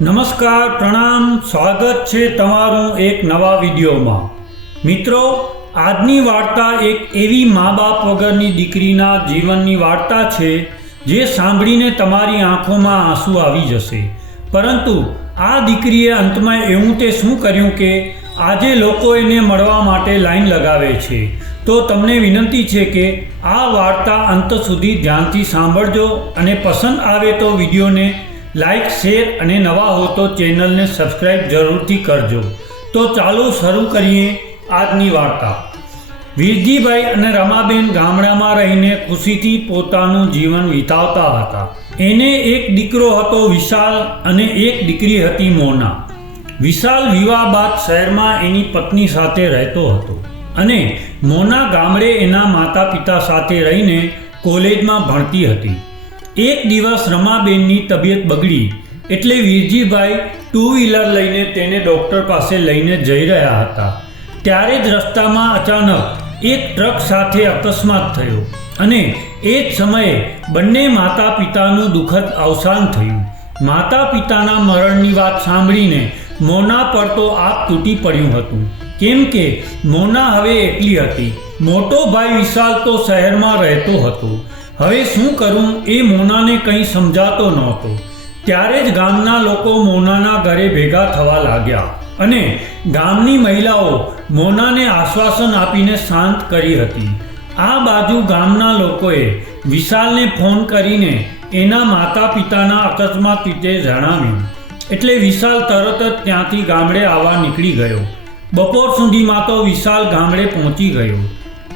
નમસ્કાર, પ્રણામ, સ્વાગત છે તમારું એક નવા વિડીયોમાં। મિત્રો, આજની વાર્તા એક એવી મા બાપ વગરની દીકરીના જીવનની વાર્તા છે જે સાંભળીને તમારી આંખોમાં આંસુ આવી જશે। પરંતુ આ દીકરીએ અંતમાં એવું તે શું કર્યું કે આજે લોકો એને મળવા માટે લાઈન લગાવે છે। તો તમને વિનંતી છે કે આ વાર્તા અંત સુધી ધ્યાનથી સાંભળજો અને પસંદ આવે તો વિડીયોને લાઈક, શેર અને નવા હો તો ચેનલને સબસ્ક્રાઈબ જરૂરથી કરજો। તો ચાલો શરૂ કરીએ આજની વાર્તા। વીરજીભાઈ અને રમાબેન ગામડામાં રહીને ખુશીથી પોતાનું જીવન વિતાવતા હતા। એને એક દીકરો હતો વિશાલ અને એક દીકરી હતી મોના। વિશાલ વિવાહ બાદ શહેરમાં એની પત્ની સાથે રહેતો હતો અને મોના ગામડે એના માતા પિતા સાથે રહીને કોલેજમાં ભણતી હતી। એક દિવસ રમાબેનની તબિયત બગડી એટલે વીરજીભાઈ 2 વ્હીલર લઈને તેને ડૉક્ટર પાસે લઈને જઈ રહ્યા હતા। ત્યારે જ રસ્તામાં અચાનક એક ટ્રક સાથે અકસ્માત થયો અને એ જ સમયે બંને માતા પિતાનું દુઃખદ અવસાન થયું। માતા પિતાના મરણની વાત સાંભળીને મોના પર તો આપ તૂટી પડ્યું હતું, કેમ કે મોના હવે એકલી હતી। મોટો ભાઈ વિશાલ તો શહેરમાં રહેતો હતો। હવે શું કરું એ મોનાને કંઈ સમજાતો નહોતો। ત્યારે જ ગામના લોકો મોનાના ઘરે ભેગા થવા લાગ્યા અને ગામની મહિલાઓ મોનાને આશ્વાસન આપીને શાંત કરી હતી। આ બાજુ ગામના લોકોએ વિશાલને ફોન કરીને એના માતા પિતાના અકસ્માત વિશે જણાવ્યું એટલે વિશાલ તરત જ ત્યાંથી ગામડે આવવા નીકળી ગયો। બપોર સુધીમાં તો વિશાલ ગામડે પહોંચી ગયો।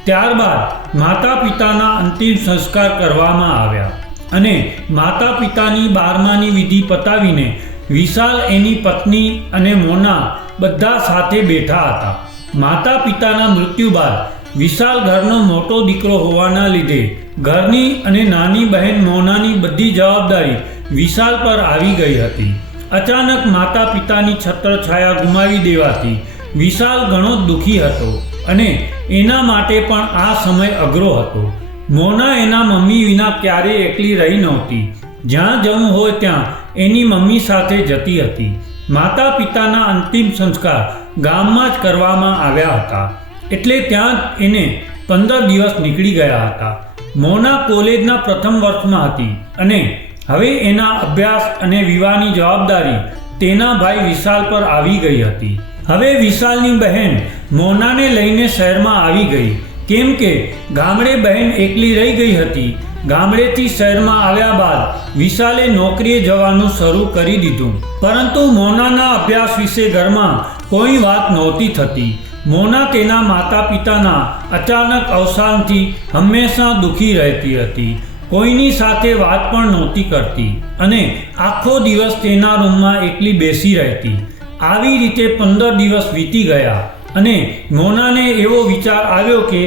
ત્યારબાદ માતા પિતાના અંતિમ સંસ્કાર કરવામાં આવ્યા અને માતા પિતાની 12માની વિધિ પતાવીને વિશાલ, એની પત્ની અને મોના બધા સાથે બેઠા હતા। માતા પિતાના મૃત્યુ બાદ વિશાલ ઘરનો મોટો દીકરો હોવાના લીધે ઘરની અને નાની બહેન મોનાની બધી જવાબદારી વિશાલ પર આવી ગઈ હતી। અચાનક માતા પિતાની છત્રછાયા ગુમાવી દેવાથી વિશાલ ઘણો દુઃખી હતો અને એના માટે પણ આ સમય અઘરો હતો। મોના એના મમ્મી વિના ક્યારેય એકલી રહી નહોતી। જ્યાં જવું હોય ત્યાં એની મમ્મી સાથે જતી હતી। માતા પિતાના અંતિમ સંસ્કાર ગામમાં જ કરવામાં આવ્યા હતા એટલે ત્યાં એને 15 દિવસ નીકળી ગયા હતા। મોના કોલેજના પ્રથમ વર્ષમાં હતી અને હવે એના અભ્યાસ અને વિવાહની જવાબદારી તેના ભાઈ વિશાલ પર આવી ગઈ હતી। હવે વિશાલની બહેન મોનાને લઈને શહેરમાં આવી ગઈ, કેમ કે ગામડે બહેન એકલી રહી ગઈ હતી। ગામડેથી શહેરમાં આવ્યા બાદ વિશાલે નોકરીએ જવાનું શરૂ કરી દીધું, પરંતુ મોનાના અભ્યાસ વિશે ઘરમાં કોઈ વાત નહોતી થતી। મોના તેના માતા પિતાના અચાનક અવસાનથી હંમેશા દુઃખી રહેતી હતી। કોઈની સાથે વાત પણ નહોતી કરતી અને આખો દિવસ તેના રૂમમાં એકલી બેસી રહેતી। આવી રીતે 15 દિવસ વીતી ગયા અને મોનાને એવો વિચાર આવ્યો કે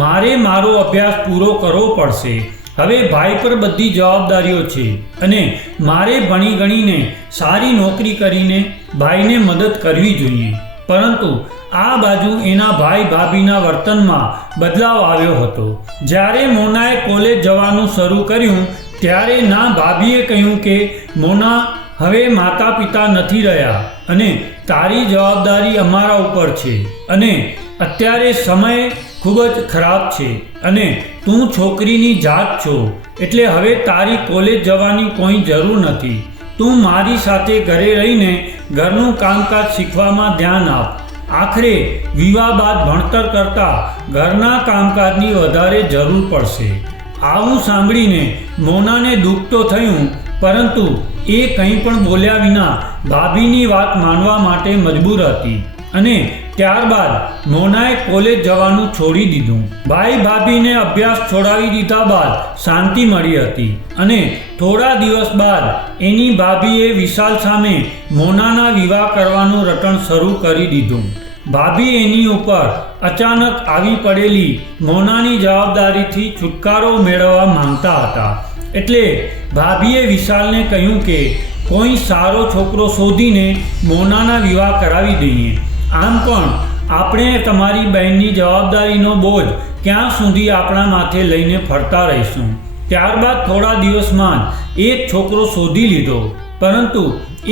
મારે મારો અભ્યાસ પૂરો કરવો પડશે। હવે ભાઈ પર બધી જવાબદારીઓ છે અને મારે ભણી ગણીને સારી નોકરી કરીને ભાઈને મદદ કરવી જોઈએ। પરંતુ આ બાજુ એના ભાઈ ભાભીના વર્તનમાં બદલાવ આવ્યો હતો। જ્યારે મોનાએ કોલેજ જવાનું શરૂ કર્યું ત્યારે ના ભાભીએ કહ્યું કે મોના, હવે માતા પિતા નથી રહ્યા અને તારી જવાબદારી અમારા ઉપર છે અને અત્યારે સમય ખૂબ જ ખરાબ છે અને તું છોકરીની જાત છો એટલે હવે તારી કોલેજ જવાની કોઈ જરૂર નથી। તું મારી સાથે ઘરે રહીને ઘરનું કામકાજ શીખવામાં ધ્યાન આપ। આખરે વિવાહ બાદ ભણતર કરતાં ઘરના કામકાજની વધારે જરૂર પડશે। આવું સાંભળીને મોનાને દુઃખ તો થયું, પરંતુ એ કંઈ પણ બોલ્યા વિના ભાભીની વાત માનવા માટે મજબૂર હતી અને ત્યારબાદ મોનાએ કોલેજ જવાનું છોડી દીધું। ભાઈ ભાભીને અભ્યાસ છોડાવી દીધા બાદ શાંતિ મળી હતી અને થોડા દિવસ બાદ એની ભાભીએ વિશાલ સામે મોનાના વિવાહ કરવાનું રટણ શરૂ કરી દીધું। ભાભી એની ઉપર અચાનક આવી પડેલી મોનાની જવાબદારીથી છુટકારો મેળવવા માંગતા હતા એટલે ભાભીએ વિશાલને કહ્યું કે કોઈ સારો છોકરો શોધીને મોનાના વિવાહ કરાવી દઈએ। આમ પણ આપણે તમારી બહેનની જવાબદારીનો બોજ ક્યાં સુધી આપણા માથે લઈને ફરતા રહીશું। ત્યારબાદ થોડા દિવસમાં જ એક છોકરો શોધી લીધો પરંતુ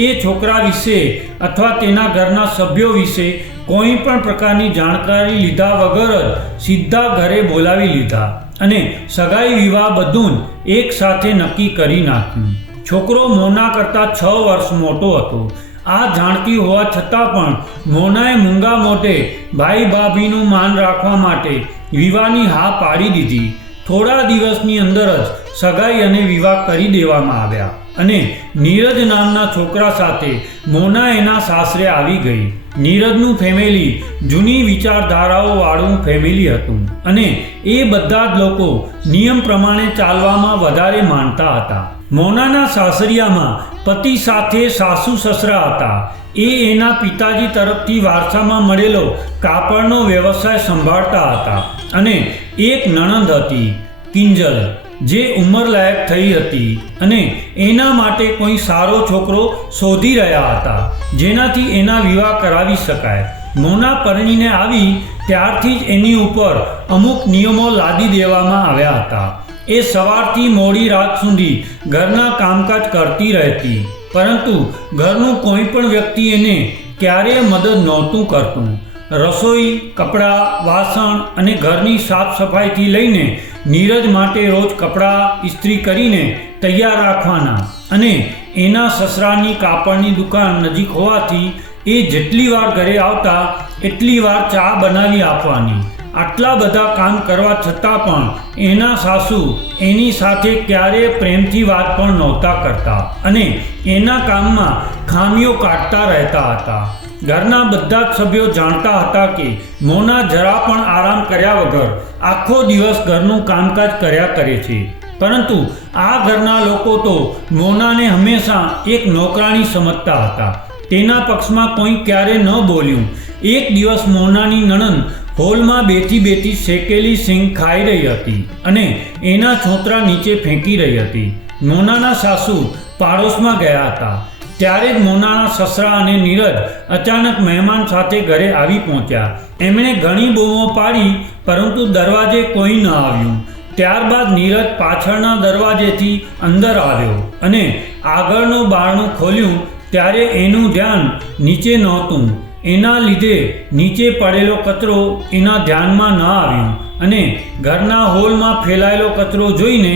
એ છોકરા વિશે અથવા તેના ઘરના સભ્યો વિશે કોઈ પણ પ્રકારની જાણકારી લીધા વગર જ સીધા ઘરે બોલાવી લીધા અને સગાઈ વિવાહ બધું જ એક સાથે નક્કી કરી નાખ્યું. છોકરો મોના કરતાં 6 વર્ષ મોટો હતો. આ જાણતી હોવા છતાં પણ મોનાએ મૂંગા મોઢે ભાઈ ભાભીનું માન રાખવા માટે વિવાહની હા પાડી દીધી. થોડા દિવસની અંદર જ સગાઈ અને વિવાહ કરી દેવામાં આવ્યા અને નીરજ નામના છોકરા સાથે મોના એના સાસરે આવી ગઈ. નીરજનું ફેમિલી જૂની વિચારધારાઓ વાળું ફેમિલી હતું અને એ બધા જ લોકો નિયમ પ્રમાણે ચાલવામાં વધારે માનતા હતા. મોનાના સાસરિયામાં પતિ સાથે સાસુ સસરા હતા. એ એના પિતાજી તરફથી વારસામાં મળેલો કાપડનો વ્યવસાય સંભાળતા હતા અને એક નણંદ હતી કિંજલ, જે ઉંમરલાયક થઈ હતી અને એના માટે કોઈ સારો છોકરો શોધી રહ્યા હતા જેનાથી એના વિવાહ કરાવી શકાય. મોના પરણીને આવી ત્યારથી જ એની ઉપર અમુક નિયમો લાદી દેવામાં આવ્યા હતા. એ સવારથી મોડી રાત સુધી ઘરના કામકાજ કરતી રહેતી, પરંતુ ઘરનું કોઈ પણ વ્યક્તિ એને ક્યારેય મદદ નહોતું કરતું. રસોઈ, કપડાં, વાસણ અને ઘરની સાફ સફાઈથી લઈને નીરજ માટે રોજ કપડાં ઇસ્ત્રી કરીને તૈયાર રાખવાના અને એના સસરાની કાપડની દુકાન નજીક હોવાથી એ જેટલી વાર ઘરે આવતા એટલી વાર ચા બનાવી આપવાની. આટલા બધા કામ કરવા છતાં પણ એના સાસુ એની સાથે ક્યારેય પ્રેમથી વાત પણ નહોતા કરતા અને એના કામમાં ખામીઓ કાઢતા રહેતા હતા. ઘરના બધા જ સભ્યો જાણતા હતા કે મોના જરા પણ આરામ કર્યા વગર આખો દિવસ ઘરનું કામકાજ કર્યા કરે છે. પરંતુ આ ઘરના લોકો તો મોનાને હંમેશા એક નોકરાણી સમજતા હતા. તેના પક્ષમાં કોઈ ક્યારે ન બોલ્યું. એક દિવસ મોનાની નણંદ હોલમાં બેઠી શેકેલી સિંગ ખાઈ રહી હતી અને એના છોતરા નીચે ફેંકી રહી હતી. મોનાના સાસુ પાડોશમાં ગયા હતા. ત્યારે જ મોનાના સસરા અને નીરજ અચાનક મહેમાન સાથે ઘરે આવી પહોંચ્યા. એમણે ઘણી બૂમો પાડી, પરંતુ દરવાજે કોઈ ન આવ્યું. ત્યારબાદ નીરજ પાછળના દરવાજેથી અંદર આવ્યો અને આગળનું બારણું ખોલ્યું ત્યારે એનું ધ્યાન નીચે નહોતું. એના લીધે નીચે પડેલો કચરો એના ધ્યાનમાં ન આવ્યું અને ઘરના હોલમાં ફેલાયેલો કચરો જોઈને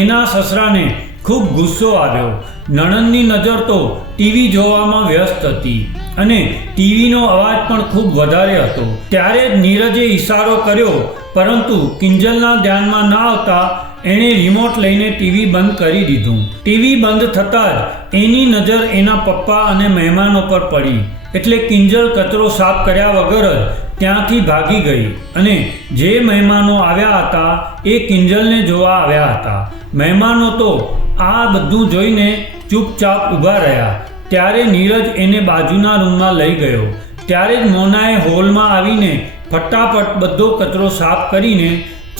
એના સસરાને ખૂબ ગુસ્સો આવ્યો. નણંદની નજર તો ટીવી જોવામાં વ્યસ્ત હતી અને ટીવીનો અવાજ પણ ખૂબ વધારે હતો. ત્યારે જ નીરજે ઈશારો કર્યો, પરંતુ કિંજલના ધ્યાનમાં ન આવતા એણે રિમોટ લઈને ટીવી બંધ કરી દીધું. ટીવી બંધ થતાં જ એની નજર એના પપ્પા અને મહેમાનો પર પડી. એટલે કિંજલ કચરો સાફ કર્યા વગર જ ત્યાંથી ભાગી ગઈ અને જે મહેમાનો આવ્યા હતા એ કિંજલને જોવા આવ્યા હતા. મહેમાનો તો આ બધું જોઈને ચૂપચાપ ઊભા રહ્યા. ત્યારે નીરજ એને બાજુના રૂમમાં લઈ ગયો. ત્યારે જ મોનાએ હોલમાં આવીને ફટાફટ બધો કચરો સાફ કરીને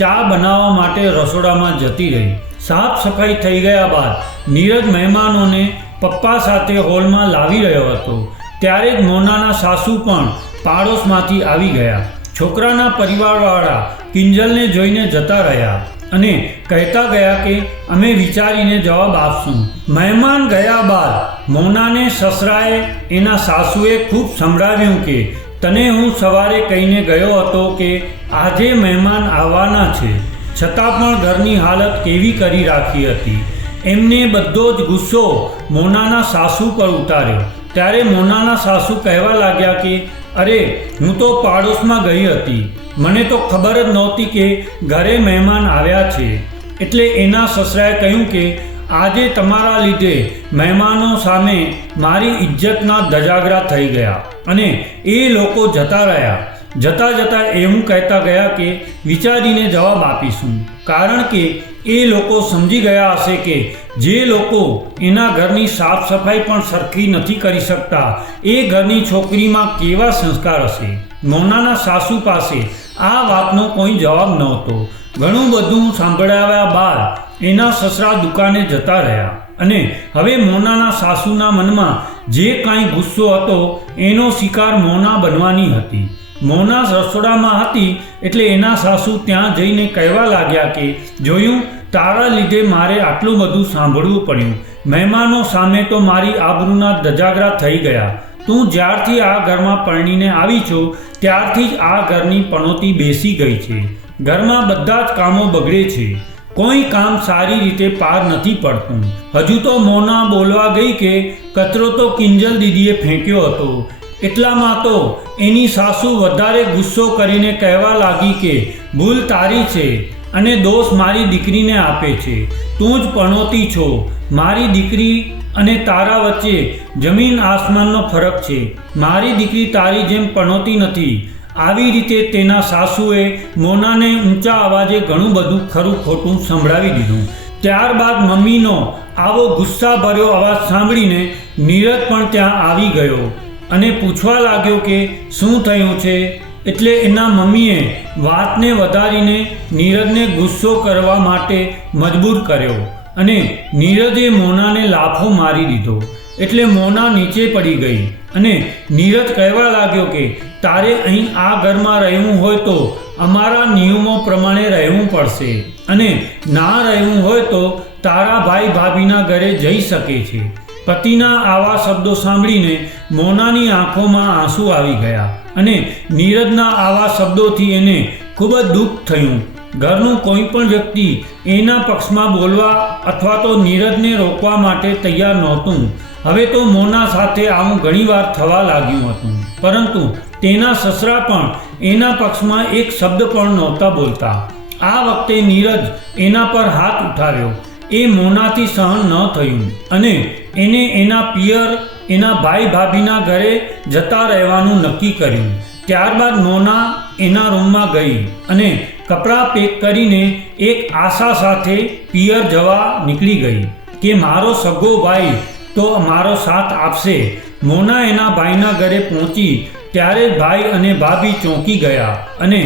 ચા બનાવવા માટે રસોડામાં જતી રહી. સાફ સફાઈ થઈ ગયા બાદ નીરજ મહેમાનોને પપ્પા સાથે હોલમાં લાવી રહ્યો હતો. ત્યારે જ મોનાના સાસુ પણ પાડોશમાંથી આવી ગયા. છોકરાના પરિવારવાળા કિંજલને જોઈને જતા રહ્યા અને કહેતા ગયા કે અમે વિચારીને જવાબ આપશું. મહેમાન ગયા બાદ મોનાને સસરાએ એના સાસુએ ખૂબ સંભળાવ્યું કે તને હું સવારે કહીને ગયો હતો કે આજે મહેમાન આવવાના છે, છતાં પણ ઘરની હાલત કેવી કરી રાખી હતી. એમને બધો જ ગુસ્સો મોનાના સાસુ પર ઉતાર્યો. ત્યારે મોનાના સાસુ કહેવા લાગ્યા કે અરે, હું તો પાડોશમાં ગઈ હતી, મને તો ખબર જ નહોતી કે ઘરે મહેમાન આવ્યા છે. એટલે એના સસરાએ કહ્યું કે આજે તમારા લીધે મહેમાનો સામે મારી ઇજ્જતના ધજાગરા થઈ ગયા અને એ લોકો જતા રહ્યા. જતાં જતાં એવું કહેતા ગયા કે વિચારીને જવાબ આપીશું, કારણ કે એ લોકો સમજી ગયા હશે કે જે લોકો એના ઘરની સાફ સફાઈ પણ સરખી નથી કરી શકતા એ ઘરની છોકરીમાં કેવા સંસ્કાર હશે. મોનાના સાસુ પાસે આ વાતનો કોઈ જવાબ નહોતો. ઘણું બધું સાંભળાવ્યા બાદ એના સસરા દુકાને જતા રહ્યા અને હવે મોનાના સાસુના મનમાં જે કાંઈ ગુસ્સો હતો એનો શિકાર મોના બનવાની હતી. મોના રસોડામાં હતી એટલે એના સાસુ ત્યાં જઈને કહેવા લાગ્યા કે જોયું, તારા લીધે મારે આટલું બધું સાંભળવું પડ્યું. મહેમાનો સામે તો મારી આબરૂના ધજાગરા થઈ ગયા. તું જ્યારથી આ ઘરમાં પરણીને આવી છો ત્યારથી જ આ ઘરની પનોતી બેસી ગઈ છે. ઘરમાં બધા જ કામો બગડે છે. કોઈ કામ સારી રીતે પાર નથી પડતું. હજુ તો મોના બોલવા ગઈ કે કચરો તો કિંજલ દીદીએ ફેંક્યો હતો. એટલામાં તો એની સાસુ વધારે ગુસ્સો કરીને કહેવા લાગી કે ભૂલ તારી છે અને દોષ મારી દીકરીને આપે છે. તું જ પણોતી છો. મારી દીકરી અને તારા વચ્ચે જમીન આસમાનનો ફરક છે. મારી દીકરી તારી જેમ પણોતી નથી. આવી રીતે તેના સાસુએ મોનાને ઊંચા અવાજે ઘણું બધું ખરું ખોટું સંભળાવી દીધું. ત્યારબાદ મમ્મીનો આવો ગુસ્સાભર્યો અવાજ સાંભળીને નીરજ પણ ત્યાં આવી ગયો અને પૂછવા લાગ્યો કે શું થયું છે. એટલે એના મમ્મીએ વાતને વધારીને નીરજને ગુસ્સો કરવા માટે મજબૂર કર્યો અને નીરજે મોનાને લાફો મારી દીધો. એટલે મોના નીચે પડી ગઈ અને નીરજ કહેવા લાગ્યો કે તારે અહીં આ ઘરમાં રહેવું હોય તો અમારા નિયમો પ્રમાણે રહેવું પડશે અને ના રહેવું હોય તો તારા ભાઈ ભાભીના ઘરે જઈ શકે છે. પતિના આવા શબ્દો સાંભળીને મોનાની આંખોમાં આંસુ આવી ગયા અને નીરજના આવા શબ્દોથી એને ખૂબ જ દુઃખ થયું. ઘરનું કોઈ પણ વ્યક્તિ એના પક્ષમાં બોલવા અથવા તો નીરજને રોકવા માટે તૈયાર નહોતું. હવે તો મોના સાથે આવું ઘણીવાર થવા લાગ્યું હતું, પરંતુ તેના સસરા પણ એના પક્ષમાં એક શબ્દ પણ નહોતા બોલતા. આ વખતે નીરજ એના પર હાથ ઉઠાવ્યો. એ મોનાથી સહન ન થયું અને એને એના પિયર એના ભાઈ ભાભીના ઘરે જતા રહેવાનું નક્કી કર્યું. ત્યારબાદ મોના એના રૂમમાં ગઈ અને કપડાં પેક કરીને એક આશા સાથે પિયર જવા નીકળી ગઈ કે મારો સગો ભાઈ તો મારો સાથ આપશે. મોના એના ભાઈના ઘરે પહોંચી ત્યારે ભાઈ અને ભાભી ચોંકી ગયા અને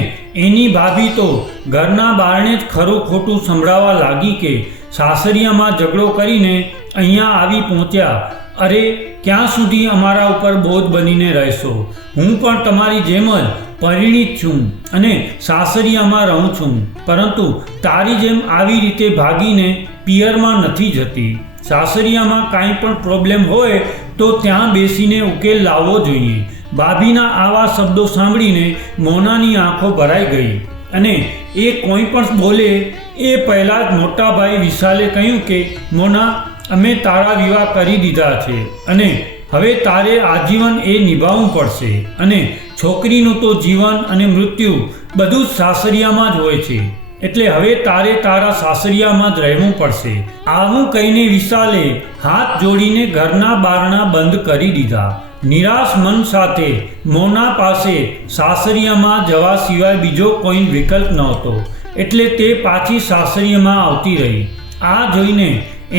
એની ભાભી તો ઘરના બારણે જ ખરું ખોટું સંભળાવવા લાગી કે સાસરિયામાં ઝઘડો કરીને અહીંયા આવી પહોંચ્યા. અરે ક્યાં સુધી અમારા ઉપર બોજ બનીને રહેશો? હું પણ તમારી જેમ જ પરિણીત છું અને સાસરિયામાં રહું છું, પરંતુ તારી જેમ આવી રીતે ભાગીને પિયરમાં નથી જતી. સાસરિયામાં કાંઈ પણ પ્રોબ્લેમ હોય તો ત્યાં બેસીને ઉકેલ લાવવો જોઈએ. ભાભીના આવા શબ્દો સાંભળીને મોનાની આંખો ભરાઈ ગઈ અને એ કોઈ પણ બોલે એ પહેલાં જ મોટા ભાઈ વિશાલે કહ્યું કે મોના, અમે તારા વિવાહ કરી દીધા છે અને હવે તારે આજીવન એ નિભાવવું પડશે અને છોકરીનું તો જીવન અને મૃત્યુ બધું જ સાસરિયામાં જ હોય છે. એટલે હવે તારે તારા સાસરિયામાં જ રહેવું પડશે. આવું કહીને વિશાલે હાથ જોડીને ઘરના બારણા બંધ કરી દીધા. નિરાશ મન સાથે મોના પાસે સાસરિયામાં જવા સિવાય બીજો કોઈ વિકલ્પ નહોતો. એટલે તે પાછી સાસરિયામાં આવતી રહી. આ જોઈને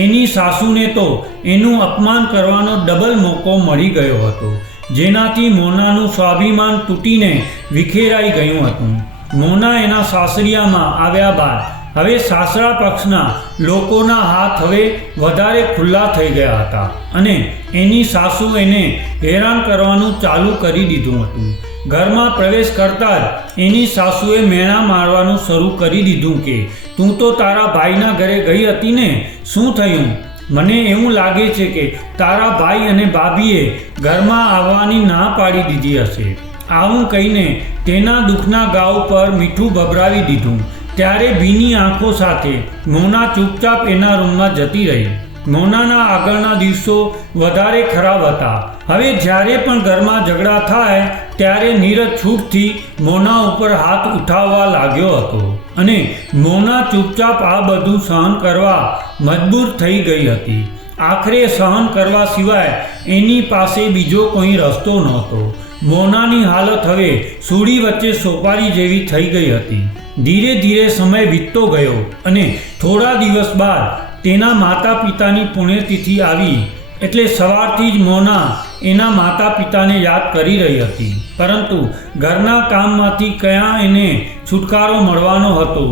એની સાસુને તો એનું અપમાન કરવાનો ડબલ મોકો મળી ગયો હતો, જેનાથી મોનાનું સ્વાભિમાન તૂટીને વિખેરાઈ ગયું હતું. મોના એના સાસરિયામાં આવ્યા બાદ હવે સાસરા પક્ષના લોકોના હાથ હવે વધારે ખુલ્લા થઈ ગયા હતા અને એની સાસુ એને હેરાન કરવાનું ચાલુ કરી દીધું હતું. ઘરમાં પ્રવેશ કરતાં જ એની સાસુએ મેણા મારવાનું શરૂ કરી દીધું કે તું તો તારા ભાઈના ઘરે ગઈ હતી ને, શું થયું? મને એવું લાગે છે કે તારા ભાઈ અને ભાભીએ ઘરમાં આવવાની ના પાડી દીધી હશે. આવું કહીને તેના દુઃખના ગાવ પર મીઠું ભભરાવી દીધું. ત્યારે ભીની આંખો સાથે મોના ચૂપચાપ એના રૂમમાં જતી રહી. મોનાના આગળના દિવસો વધારે ખરાબ હતા. હવે જ્યારે પણ ઘરમાં ઝઘડા થાય ત્યારે નીરજ છૂટથી મોના ઉપર હાથ ઉઠાવવા લાગ્યો હતો અને મોના ચૂપચાપ આ બધું સહન કરવા મજબૂર થઈ ગઈ હતી. આખરે સહન કરવા સિવાય એની પાસે બીજો કોઈ રસ્તો નહોતો. મોનાની હાલત હવે સૂડી વચ્ચે સોપારી જેવી થઈ ગઈ હતી. ધીરે ધીરે સમય વીતતો ગયો અને થોડા દિવસ બાદ તેના માતા પિતાની પુણ્યતિથિ આવી. એટલે સવારથી જ મોના એના માતા પિતાને યાદ કરી રહી હતી, પરંતુ ઘરના કામમાંથી ક્યાં એને છુટકારો મળવાનો હતો.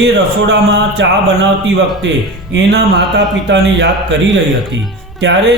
એ રસોડામાં ચા બનાવતી વખતે એના માતા પિતાને યાદ કરી રહી હતી. ત્યારે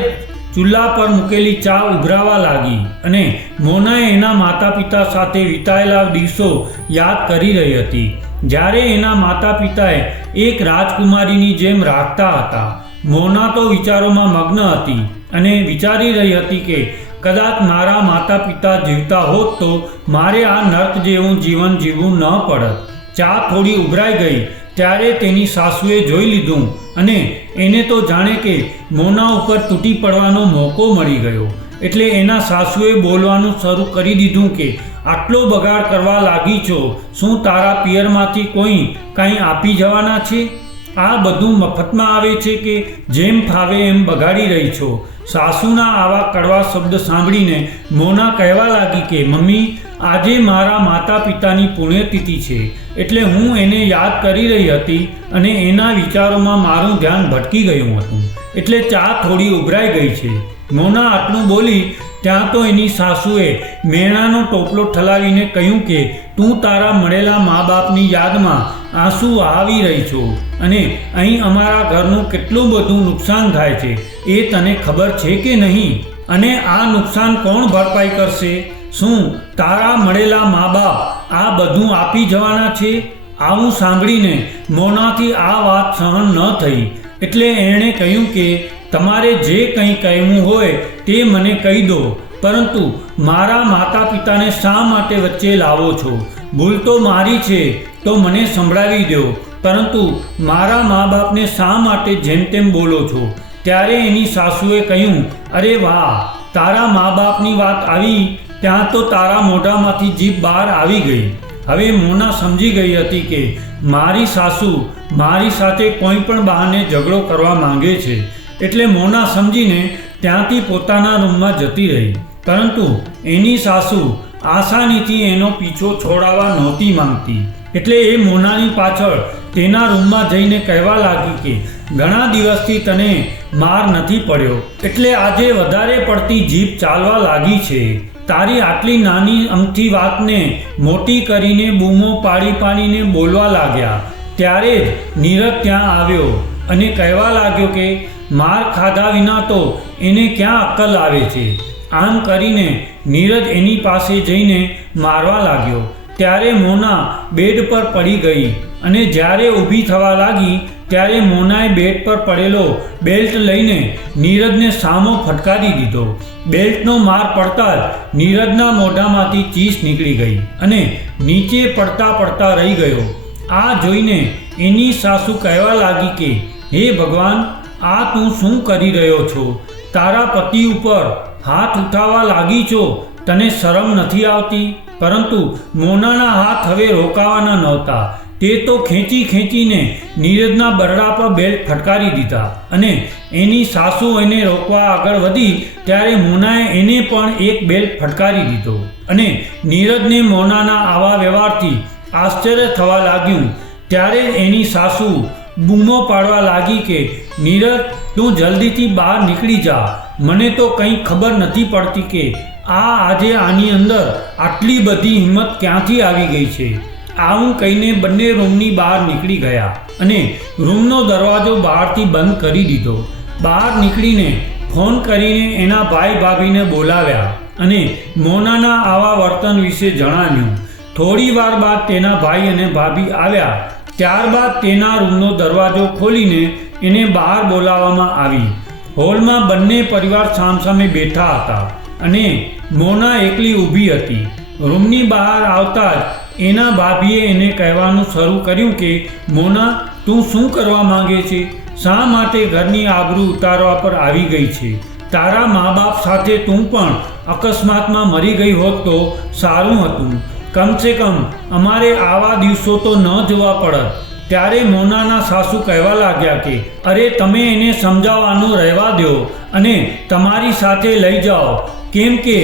ચૂલા પર મૂકેલી ચા ઉભરાવા લાગી અને મોનાએ એના માતા પિતા સાથે વિતાયેલા દિવસો યાદ કરી રહી હતી, જ્યારે એના માતા પિતાએ એક રાજકુમારીની જેમ રાખતા હતા. મોના તો વિચારોમાં મગ્ન હતી અને વિચારી રહી હતી કે કદાચ મારા માતા પિતા જીવતા હોત તો મારે આ નર્ક જેવું જીવન જીવવું ન પડત. ચા થોડી ઉભરાઈ ગઈ ત્યારે તેની સાસુએ જોઈ લીધું અને એને તો જાણે કે મોના ઉપર તૂટી પડવાનો મોકો મળી ગયો. એટલે એના સાસુએ બોલવાનું શરૂ કરી દીધું કે આટલો બગાડ કરવા લાગી છો, શું તારા પિયરમાંથી કોઈ કાંઈ આપી જવાના છે? આ બધું મફતમાં આવે છે કે જેમ ફાવે એમ બગાડી રહી છો? સાસુના આવા કડવા શબ્દ સાંભળીને મોના કહેવા લાગી કે મમ્મી, આજે મારા માતા પિતાની પુણ્યતિથિ છે એટલે હું એને યાદ કરી રહી હતી અને એના વિચારોમાં મારું ધ્યાન ભટકી ગયું હતું એટલે ચા થોડી ઉભરાઈ ગઈ છે. મોના આટલું બોલી ત્યાં તો એની સાસુએ મેણાનો ટોપલો ઠલાવીને કહ્યું કે તું તારા મળેલા મા બાપની યાદમાં આંસુ આવી રહી છો અને અહીં અમારા ઘરનું કેટલું બધું નુકસાન થાય છે એ તને ખબર છે કે નહીં? અને આ નુકસાન કોણ ભરપાઈ કરશે? શું તારા મળેલા મા બાપ આ બધું આપી જવાના છે? આવું સાંભળીને મોનાથી આ વાત સહન ન થઈ એટલે એણે કહ્યું કે તમારે જે કંઈ કહેવું હોય તે મને કહી દો, પરંતુ મારા માતા પિતાને શા માટે વચ્ચે લાવો છો? ભૂલ તો મારી છે તો મને સંભળાવી દો, પરંતુ મારા મા બાપને શા માટે જેમ તેમ બોલો છો? ત્યારે એની સાસુએ કહ્યું, અરે વાહ, તારા મા બાપની વાત આવી ત્યાં તો તારા મોઢામાંથી જીભ બહાર આવી ગઈ. હવે મોના સમજી ગઈ હતી કે મારી સાસુ મારી સાથે કોઈ પણ બહાને ઝઘડો કરવા માંગે છે. એટલે મોના સમજીને ત્યાંથી પોતાના રૂમમાં જતી રહી, પરંતુ એની સાસુ આસાનીથી એનો પીછો છોડાવવા નહોતી માંગતી. એટલે એ મોનાની પાછળ તેના રૂમમાં જઈને કહેવા લાગી કે ઘણા દિવસથી તને માર નથી પડ્યો એટલે આજે વધારે પડતી જીભ ચાલવા લાગી છે. તારી આટલી નાની અમથી વાતને મોટી કરીને બૂમો પાડી પાડીને બોલવા લાગ્યા. ત્યારે જ નીરજ ત્યાં આવ્યો અને કહેવા લાગ્યો કે માર ખાધા વિના તો એને ક્યાં અક્કલ આવે છે? આમ કરીને નીરજ એની પાસે જઈને મારવા લાગ્યો. ત્યારે મોના બેડ પર પડી ગઈ અને જ્યારે ઊભી થવા લાગી ત્યારે મોનાએ બેડ પર પડેલો બેલ્ટ લઈને નીરજને સામો ફટકારી દીધો. બેલ્ટનો માર પડતા જ નીરજના મોઢામાંથી ચીસ નીકળી ગઈ અને નીચે પડતા પડતા રહી ગયો. આ જોઈને એની સાસુ કહેવા લાગી કે હે ભગવાન, આ તું શું કરી રહ્યો છો? તારા પતિ ઉપર હાથ ઉઠાવવા લાગી છો, તને શરમ નથી આવતી? પરંતુ મોનાના હાથ હવે રોકાવાના નહોતા. તે તો ખેંચી ખેંચીને નીરજના બરડા પર બેલ્ટ ફટકારી દીધા અને એની સાસુ એને રોકવા આગળ વધી ત્યારે મોનાએ એને પણ એક બેલ્ટ ફટકારી દીધો અને નીરજને મોનાના આવા વ્યવહારથી આશ્ચર્ય થવા લાગ્યું. ત્યારે એની સાસુ બૂમો પાડવા લાગી કે નીરજ, તું જલ્દીથી બહાર નીકળી જા. મને તો કંઈ ખબર નથી પડતી કે આજે આની અંદર આટલી બધી હિંમત ક્યાંથી આવી ગઈ છે. આવું કહીને બંને રૂમની બહાર નીકળી ગયા અને રૂમનો દરવાજો બહારથી બંધ કરી દીધો. બહાર નીકળીને ફોન કરીને એના ભાઈ ભાભીને બોલાવ્યા અને મોનાના આવા વર્તન વિશે જણાવ્યું. થોડી વાર બાદ તેના ભાઈ અને ભાભી આવ્યા. ત્યારબાદ તેના રૂમનો દરવાજો ખોલીને એને બહાર બોલાવવામાં આવી. હોલમાં બંને પરિવાર સામસામે બેઠા હતા અને મોના એકલી ઊભી હતી. રૂમની બહાર આવતા જ એના ભાભીએ એને કહેવાનું શરૂ કર્યું કે મોના, તું શું કરવા માંગે છે? શા માટે ઘરની આબરૂ ઉતારવા પર આવી ગઈ છે? તારા મા બાપ સાથે તું પણ અકસ્માતમાં મરી ગઈ હોત તો સારું હતું. કમસે કમ અમારે આવા દિવસો તો ન જોવા પડત. ત્યારે મોનાના સાસુ કહેવા લાગ્યા કે અરે, તમે એને સમજાવવાનું રહેવા દો અને તમારી સાથે લઈ જાઓ, કેમ કે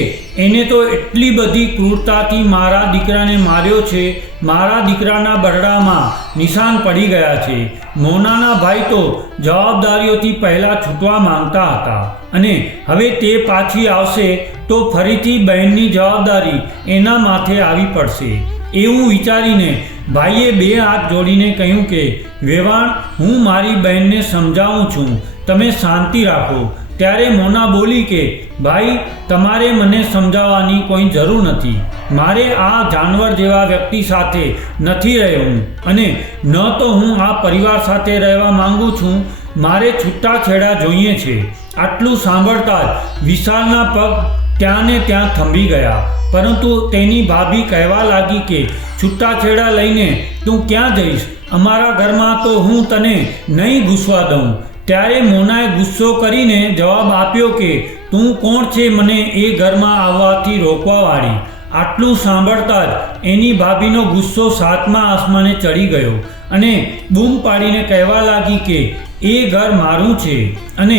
એને તો એટલી બધી ક્રૂરતાથી મારા દીકરાને માર્યો છે. મારા દીકરાના બરડામાં નિશાન પડી ગયા છે. મોનાના ભાઈ તો જવાબદારીઓથી પહેલાં છૂટવા માંગતા હતા અને હવે તે પાછી આવશે તો ફરીથી બહેનની જવાબદારી એના માથે આવી પડશે. એવું વિચારીને ભાઈએ બે હાથ જોડીને કહ્યું કે વેવાણ, હું મારી બહેનને સમજાવું છું, તમે શાંતિ રાખો. ત્યારે મોના બોલી કે ભાઈ, તમારે મને સમજાવવાની કોઈ જરૂર નથી. મારે આ જાનવર જેવા વ્યક્તિ સાથે નથી રહેવું અને ન તો હું આ પરિવાર સાથે રહેવા માંગુ છું મારે છૂટાછેડા જોઈએ છે. આટલું સાંભળતા જ વિશાલના પગ ત્યાં ને ત્યાં થંભી ગયા. પરંતુ તેની ભાભી કહેવા લાગી કે છૂટાછેડા લઈને તું ક્યાં જઈશ? અમારા ઘરમાં તો હું તને નહીં ઘૂસવા દઉં. ત્યારે મોનાએ ગુસ્સો કરીને જવાબ આપ્યો કે તું કોણ છે મને એ ઘરમાં આવવાથી રોકવાવાળી? આટલું સાંભળતા જ એની ભાભીનો ગુસ્સો સાતમા આસમાને ચડી ગયો અને બૂમ પાડીને કહેવા લાગી કે એ ઘર મારું છે અને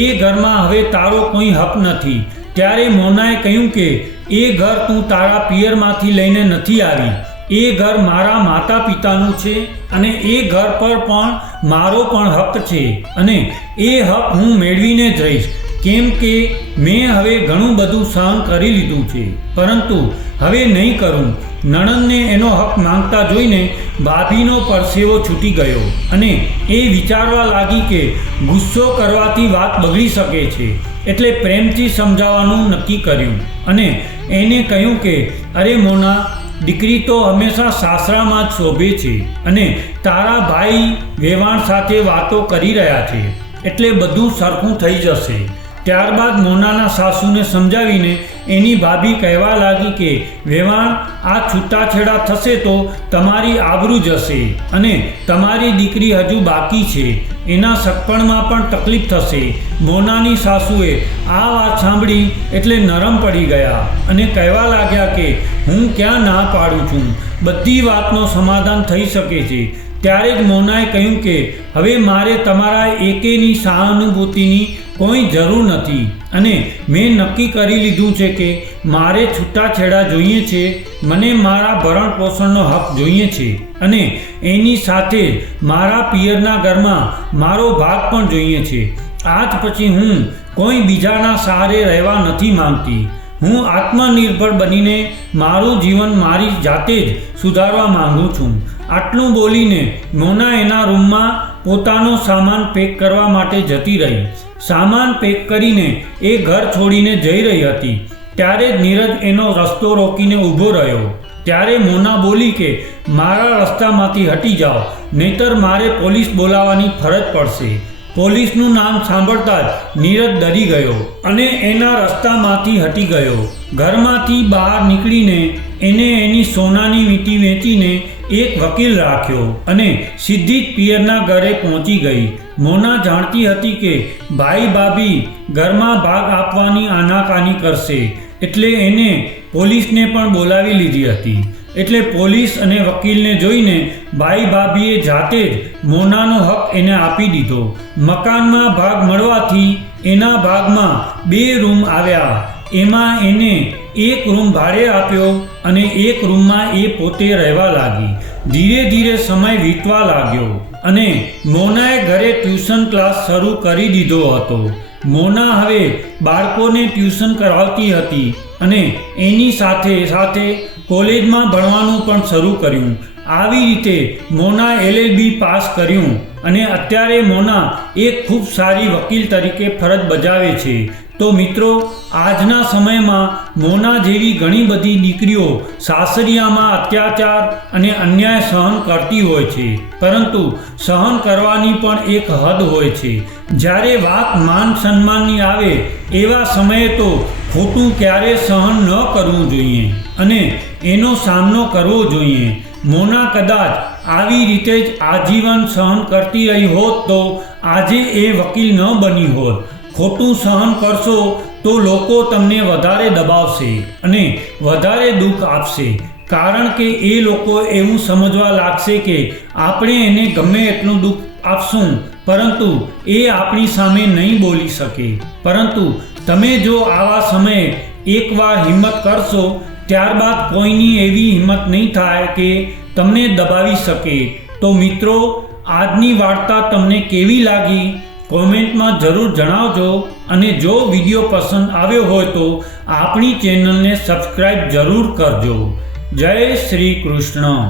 એ ઘરમાં હવે તારો કોઈ હક નથી. ત્યારે મોનાએ કહ્યું કે એ ઘર તું તારા પિયરમાંથી લઈને નથી આવી. એ ઘર મારા માતા પિતાનું છે અને એ ઘર પર પણ મારો પણ હક છે અને એ હક હું મેળવીને જ રહીશ. કેમ કે મેં હવે ઘણું બધું સહન કરી લીધું છે, પરંતુ હવે નહીં કરું. નણંદને એનો હક માંગતા જોઈને ભાભીનો પરસેવો છૂટી ગયો અને એ વિચારવા લાગી કે ગુસ્સો કરવાથી વાત બગડી શકે છે. એટલે પ્રેમથી સમજાવવાનું નક્કી કર્યું અને એને કહ્યું કે અરે મોના, દીકરી તો હંમેશા સાસરામાં જ શોભે છે અને તારા ભાઈ વેવાણ સાથે વાતો કરી રહ્યા છે, એટલે બધું સરખું થઈ જશે. ત્યારબાદ મોનાના સાસુને સમજાવીને એની ભાભી કહેવા લાગી કે વેવાણ, આ છૂટાછેડા થશે તો તમારી આબરૂ જશે અને તમારી દીકરી હજુ બાકી છે, એના સગપણમાં પણ તકલીફ થશે. મોનાની સાસુએ આ વાત સાંભળી એટલે નરમ પડી ગયા અને કહેવા લાગ્યા કે હું ક્યાં ના પાડું છું, બધી વાતનો સમાધાન થઈ શકે છે. ત્યારે જ મોનાએ કહ્યું કે હવે મારે તમારા એકેની સહાનુભૂતિની કોઈ જરૂર નથી અને મેં નક્કી કરી લીધું છે કે મારે છૂટાછેડા જોઈએ છે. મને મારા ભરણ પોષણનો હક જોઈએ છે અને એની સાથે મારા પિયરના ઘરમાં મારો ભાગ પણ જોઈએ છે. આજ પછી હું કોઈ બીજાના સહારે રહેવા નથી માંગતી. હું આત્મનિર્ભર બનીને મારું જીવન મારી જાતે જ સુધારવા માંગુ છું. આટલું બોલીને મોના એના રૂમમાં પોતાનો સામાન પેક કરવા માટે જતી રહી. સામાન પેક કરીને એ ઘર છોડીને જઈ રહી હતી. ત્યારે જ નીરજ એનો રસ્તો રોકીને ઊભો રહ્યો. ત્યારે મોના બોલી કે મારા રસ્તામાંથી હટી જાઓ, નહીતર મારે પોલીસ બોલાવવાની ફરજ પડશે. પોલીસનું નામ સાંભળતા જ નીરજ ડરી ગયો અને એના રસ્તામાંથી હટી ગયો. ઘરમાંથી બહાર નીકળીને એને એની સોનાની વીંટી વેચીને એક વકીલ રાખ્યો અને સીધી જ પિયરના ઘરે પહોંચી ગઈ. મોના જાણતી હતી કે ભાઈ ભાભી ઘરમાં ભાગ આપવાની આનાકાની કરશે, એટલે એને પોલીસને પણ બોલાવી લીધી હતી. એટલે પોલીસ અને વકીલને જોઈને ભાઈ ભાભીએ જાતે જ મોનાનો હક એને આપી દીધો. મકાનમાં ભાગ મળવાથી એના ભાગમાં 2 રૂમ આવ્યા. એમાં એને એક રૂમ ભાડે આપ્યો અને એક રૂમમાં એ પોતે રહેવા લાગી. ધીરે ધીરે સમય વીતવા લાગ્યો અને મોનાએ ઘરે ટ્યુશન ક્લાસ શરૂ કરી દીધો હતો. મોના હવે બાળકોને ટ્યુશન કરાવતી હતી અને એની સાથે સાથે કોલેજમાં ભણવાનું પણ શરૂ કર્યું. આવી રીતે મોના LLB પાસ કર્યું અને અત્યારે મોના એક ખૂબ સારી વકીલ તરીકે ફરજ બજાવે છે. તો મિત્રો, આજના સમયમાં મોના જેવી ઘણી બધી દીકરીઓ સાસરિયામાં અત્યાચાર અને અન્યાય સહન કરતી હોય છે, પરંતુ સહન કરવાની પણ એક હદ હોય છે. જ્યારે વાત માન સન્માનની આવે એવા સમયે તો ખોટું ક્યારે સહન ન કરવું જોઈએ અને એનો સામનો કરવો જોઈએ. મોના કદાચ આવી રીતે જ આજીવન સહન કરતી રહી હોત તો આજે એ વકીલ ન બની હોત. ખોટું સહન કરશો તો લોકો તમને વધારે દબાવશે અને વધારે દુઃખ આપશે, કારણ કે એ લોકો એવું સમજવા લાગશે કે આપણે એને ગમે એટલું દુઃખ આપશું પરંતુ એ આપણી સામે નહીં બોલી શકે. પરંતુ તમે જો આવા સમયે એકવાર હિંમત કરશો, ત્યારબાદ કોઈની એવી હિંમત નહીં થાય કે તમને દબાવી શકે. તો મિત્રો, આજની વાર્તા તમને કેવી લાગી કોમેન્ટમાં જરૂર જણાવજો અને જો વિડીયો પસંદ આવ્યો હોય તો આપણી ચેનલને સબસ્ક્રાઈબ જરૂર કરજો. જય શ્રી કૃષ્ણ.